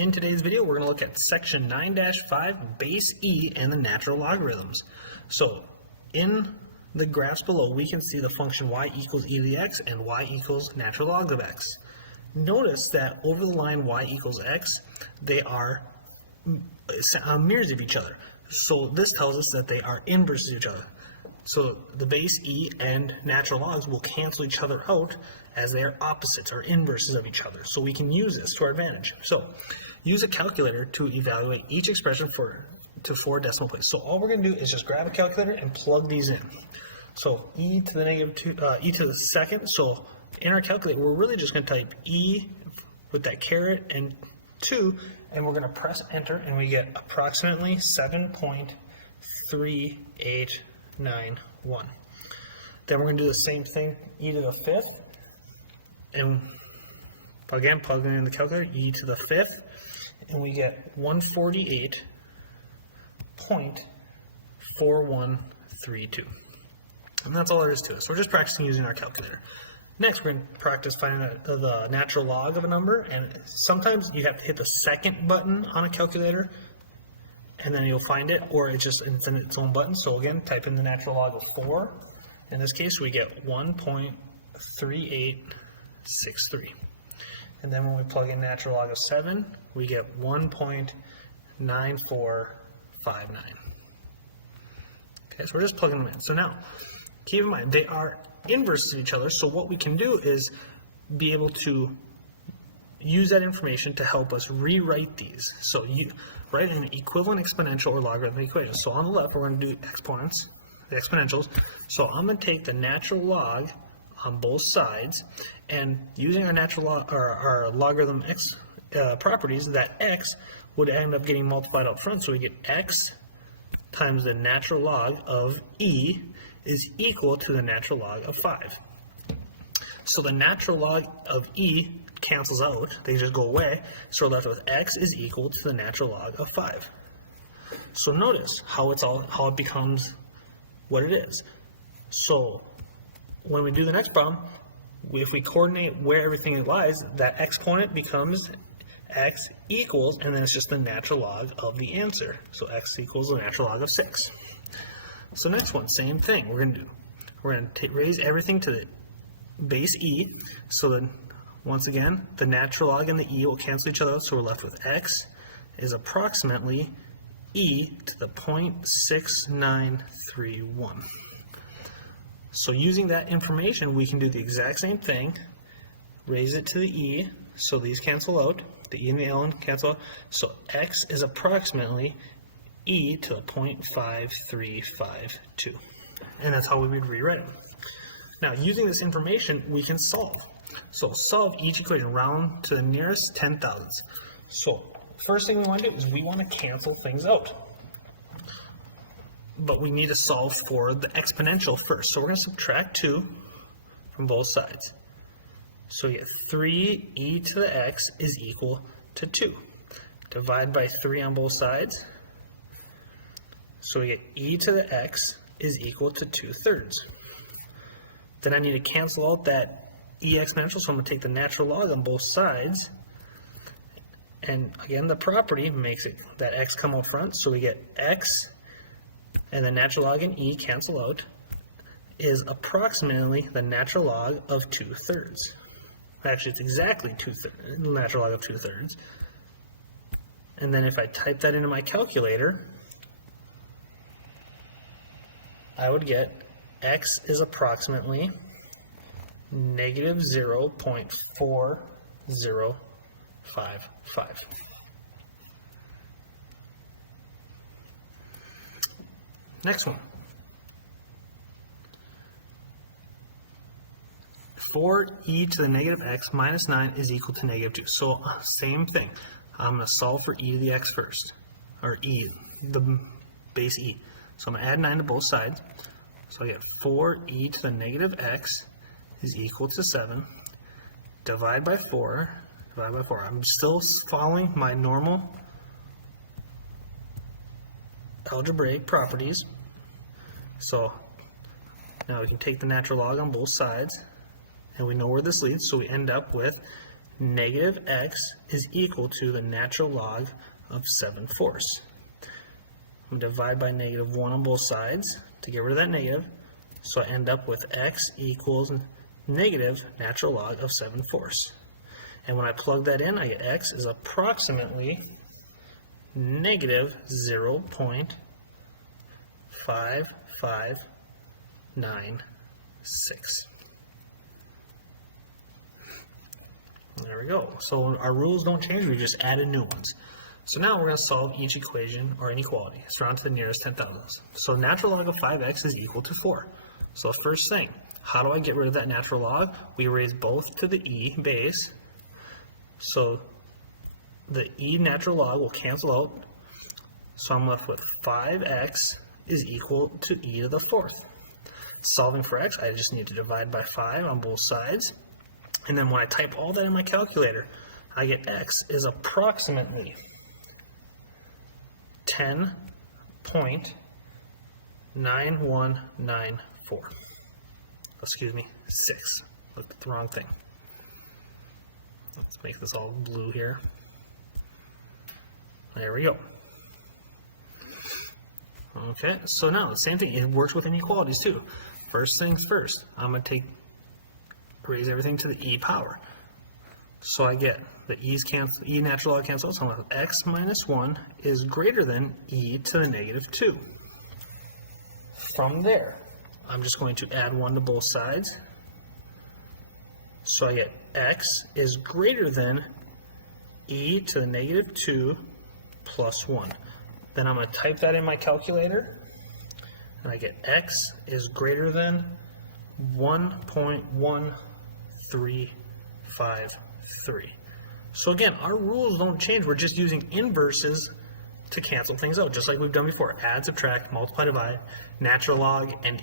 In today's video, we're going to look at section 9-5, base E, and the natural logarithms. So in the graphs below, we can see the function y equals e to the x and y equals natural log of x. Notice that over the line y equals x, they are mirrors of each other. So this tells us that they are inverses of each other. So the base E and natural logs will cancel each other out as they are opposites or inverses of each other. So we can use this to our advantage. So use a calculator to evaluate each expression to 4 decimal places. So all we're going to do is just grab a calculator and plug these in. So e to the negative 2, e to the second. So in our calculator, we're really just going to type e with that caret and 2, and we're going to press enter, and we get approximately 7.3891. Then we're going to do the same thing, e to the 5th, and again plugging in the calculator, e to the 5th, and we get 148.4132. And that's all there is to it. So we're just practicing using our calculator. Next, we're going to practice finding the natural log of a number, and sometimes you have to hit the second button on a calculator, and then you'll find it, or it's just in its own button. So again, type in the natural log of 4. In this case, we get 1.3863. And then when we plug in natural log of 7, we get 1.9459. Okay, so we're just plugging them in. So now, keep in mind, they are inverses of each other, so what we can do is be able to use that information to help us rewrite these. So you write an equivalent exponential or logarithmic equation. So on the left, we're going to do exponents, the exponentials. So I'm going to take the natural log on both sides, and using our natural log or our logarithm x properties, that x would end up getting multiplied up front. So we get x times the natural log of e is equal to the natural log of 5. So the natural log of e cancels out, they just go away, so we're left with x is equal to the natural log of 5. So notice how it becomes what it is. So when we do the next problem, if we coordinate where everything lies, that exponent becomes x equals, and then it's just the natural log of the answer. So x equals the natural log of 6. So next one, same thing. We're going to raise everything to the base e. So then, once again, the natural log and the e will cancel each other out. So we're left with x is approximately e to the 0.6931. So using that information, we can do the exact same thing. Raise it to the e. So these cancel out. The e and the ln cancel out. So x is approximately e to the 0.5352. And that's how we would rewrite it. Now, using this information, we can solve. So solve each equation, round to the nearest 10,000ths. So first thing we want to do is we want to cancel things out. But we need to solve for the exponential first. So we're going to subtract 2 from both sides. So we get 3e to the x is equal to 2. Divide by 3 on both sides. So we get e to the x is equal to 2/3. Then I need to cancel out that e exponential, so I'm going to take the natural log on both sides. And again, the property makes it that x come out front, so we get x, and the natural log and e cancel out, is approximately the natural log of 2/3. Actually, it's exactly the natural log of 2/3. And then if I type that into my calculator, I would get x is approximately negative 0.4055. Next one. 4e to the negative x minus 9 is equal to negative 2. So same thing. I'm going to solve for e to the x first, or e, the base e. So I'm going to add 9 to both sides. So I get 4e to the negative x is equal to 7. Divide by 4. Divide by 4. I'm still following my normal algebraic properties. So now we can take the natural log on both sides, and we know where this leads, so we end up with negative x is equal to the natural log of 7/4. I'm going to divide by negative 1 on both sides to get rid of that negative. So I end up with x equals negative natural log of 7/4. And when I plug that in, I get x is approximately negative 0.5596. There we go. So our rules don't change, we just added new ones. So now we're going to solve each equation or inequality. Let's round to the nearest 10,000ths. So natural log of 5x is equal to 4. So first thing, how do I get rid of that natural log? We raise both to the e base. So the e natural log will cancel out. So I'm left with 5x is equal to e to the 4th. Solving for x, I just need to divide by 5 on both sides. And then when I type all that in my calculator, I get x is approximately 10.9194. Excuse me, 6. Looked at the wrong thing. Let's make this all blue here. There we go. Okay, so now the same thing. It works with inequalities too. First things first, I'm going to raise everything to the e power. So I get the e's cancel, e natural log cancels, so I'm left with x minus 1 is greater than e to the negative 2. From there, I'm just going to add 1 to both sides. So I get x is greater than e to the negative 2 plus 1. Then I'm going to type that in my calculator, and I get x is greater than 1.1353. So again, our rules don't change. We're just using inverses to cancel things out, just like we've done before. Add, subtract, multiply, divide, natural log, and